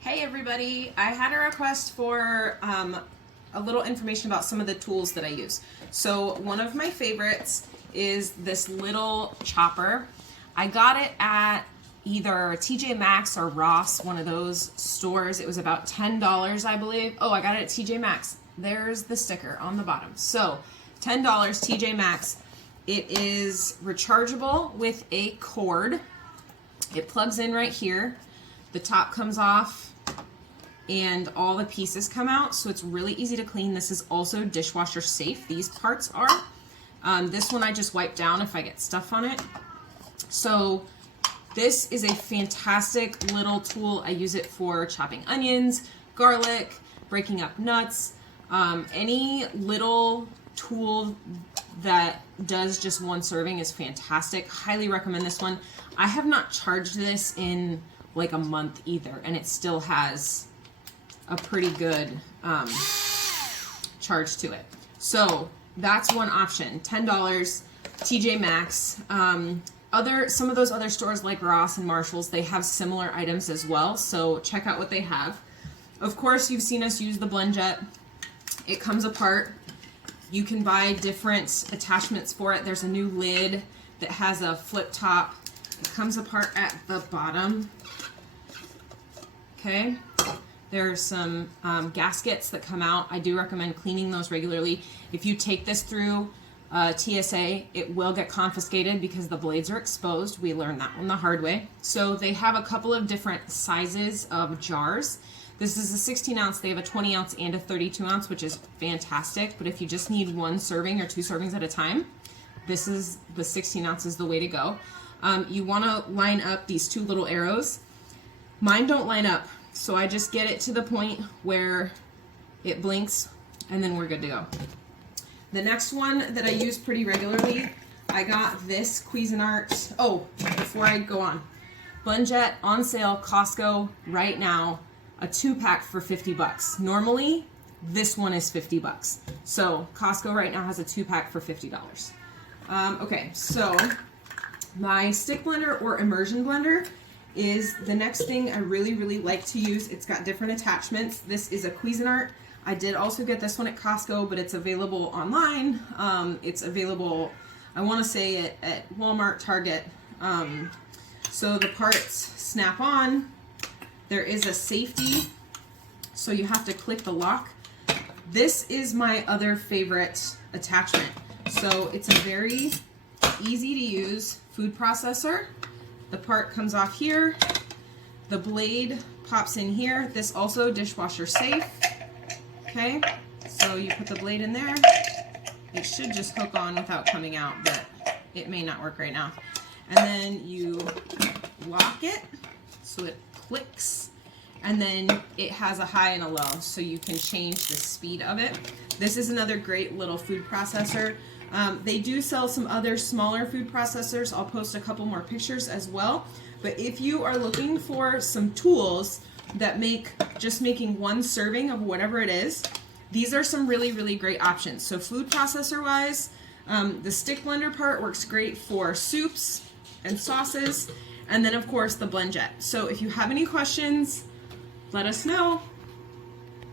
Hey everybody, I had a request for a little information about some of the tools that I use. So one of my favorites is this little chopper. I got it at either TJ Maxx or Ross, one of those stores. It was about $10, I believe. Oh, I got it at TJ Maxx. There's the sticker on the bottom. So $10 TJ Maxx. It is rechargeable with a cord. It plugs in right here. The top comes off and all the pieces come out, so it's really easy to clean. This is also dishwasher safe. These parts are. This one I just wipe down if I get stuff on it. So this is a fantastic little tool. I use it for chopping onions, garlic, breaking up nuts, any little tool that does just one serving is fantastic. Highly recommend this one. I have not charged this in like a month either, and it still has a pretty good charge to it. So that's one option. $10 TJ Maxx. Some of those other stores like Ross and Marshall's, they have similar items as well, so check out what they have. Of course, you've seen us use the Blend Jet. It comes apart. You can buy different attachments for it. There's a new lid that has a flip top. It comes apart at the bottom. Okay, there are some gaskets that come out. I do recommend cleaning those regularly. If you take this through TSA, it will get confiscated because the blades are exposed. We learned that one the hard way. So they have a couple of different sizes of jars. This is a 16 ounce. They have a 20 ounce and a 32 ounce, which is fantastic. But if you just need one serving or two servings at a time, this is the 16 ounce is the way to go. You want to line up these two little arrows. Mine don't line up, so I just get it to the point where it blinks, and then we're good to go. The next one that I use pretty regularly, I got this Cuisinart. Oh, before I go on, Blend Jet on sale, Costco right now, a 2-pack for 50 bucks. Normally, this one is 50 bucks. So Costco right now has a 2-pack for $50. Okay, so my stick blender or immersion blender is the next thing I really like to use. It's got different attachments. This is a Cuisinart. I did also get this one at Costco, but it's available online. It's available, I want to say, at Walmart, Target. So the parts snap on. There is a safety, so you have to click the lock. This is my other favorite attachment. So it's a very easy to use food processor. The part comes off here. The blade pops in here. This also dishwasher safe. Okay, so you put the blade in there. It should just hook on without coming out, but it may not work right now. And then you lock it so it clicks. And then it has a high and a low, so you can change the speed of it. This is another great little food processor. They do sell some other smaller food processors. I'll post a couple more pictures as well. But if you are looking for some tools that make just making one serving of whatever it is, these are some really great options. So food processor wise, the stick blender part works great for soups and sauces. And then of course the Blend Jet. So if you have any questions, let us know.